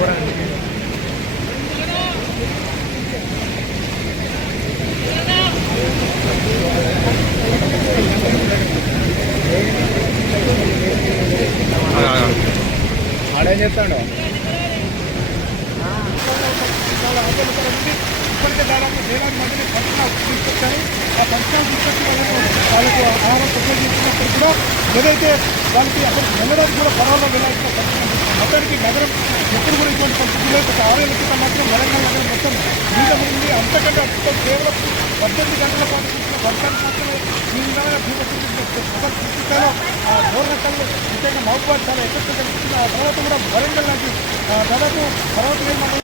뭐라는 얘기 ఏం చెప్తాడు ఇప్పటికే దాదాపు వేలాది మందిని పంచనాలు తీసుకొచ్చారు ఆ పంచనాలు తీసుకొచ్చి వాళ్ళకు ఆహారం సప్లై చేస్తున్నప్పుడు కూడా ఏదైతే వాళ్ళకి అక్కడ వెళ్ళడానికి కూడా పొలాల్లో వెళ్ళాల్సిన పరిస్థితి మొత్తానికి నగరం ఎప్పుడు కూడా ఇటువంటి పరిస్థితి లేదు ఒక ఆరు ఏళ్ళ క్రితం మాత్రం వరంగల్ నగరం మొత్తం మీద ఉంది అంతకంటే కేవలం పద్దెనిమిది గంటల పాటు కురిసిన మాత్రమే ఈ విధమైన భూపతి సృష్టించాలో ఆ గోర్నకల్లు ముఖ్యంగా మహబూబాద్ చాలా ఎక్కువ కనిపిస్తుంది ఆ తర్వాత కూడా వరంగల్ లాంటి దాదాపు పర్వత